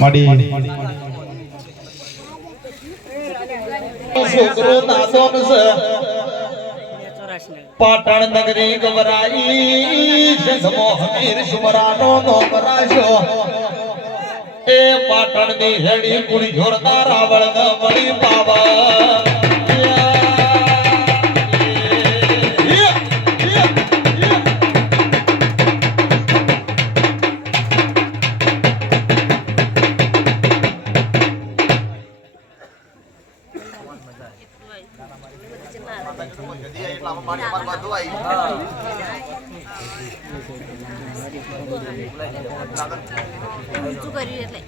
મડી છોકરો નાસોન છે પાટણ નગરી ગવરાઈ જગમો હમીર સુમરાનો નોકરાશો એ પાટણ ની હેડી કુડી જોરદાર આવળ ન મળી પાવા શું કર્યું એટલે